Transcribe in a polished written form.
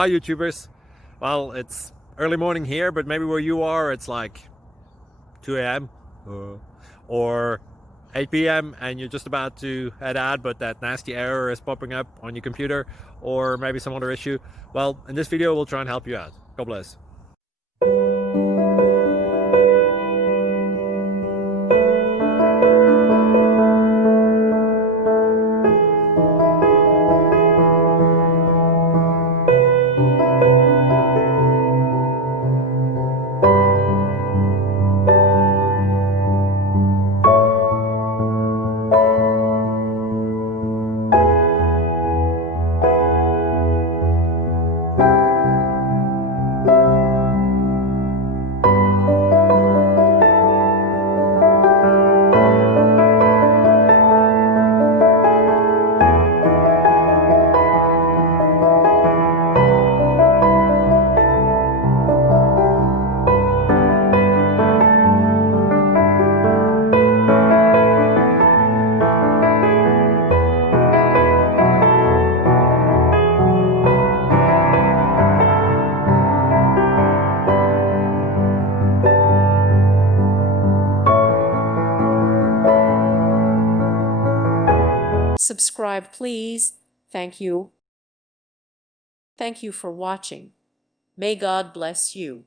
Hi YouTubers. Well, it's early morning here, but maybe where you are it's like 2 a.m. or 8 p.m. and you're just about to head out, but that nasty error is popping up on your computer, or maybe some other issue. Well, in this video we'll try and help you out. God bless. Subscribe, please. Thank you. Thank you for watching. May God bless you.